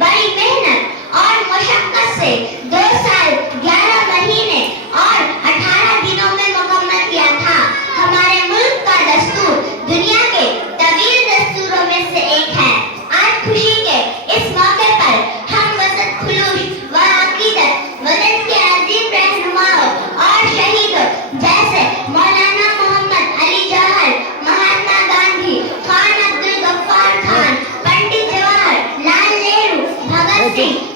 بڑی محنت اور مشقت سے 2 سال 11 مہینے اور 18 دنوں میں مکمل کیا تھا۔ ہمارے ملک کا دستور دنیا کے طویل دستوروں میں سے ایک ہے۔ آج خوشی کے اس موقع پر ہم وسط خلوص و عقیدت وطن کے عظیم رہنماؤں اور شہیدوں جیسے مولانا محمد علی جوہر، مہاتما گاندھی، خان عبد الغفار خان، پنڈت جواہر لال نہرو، بھگت سنگھ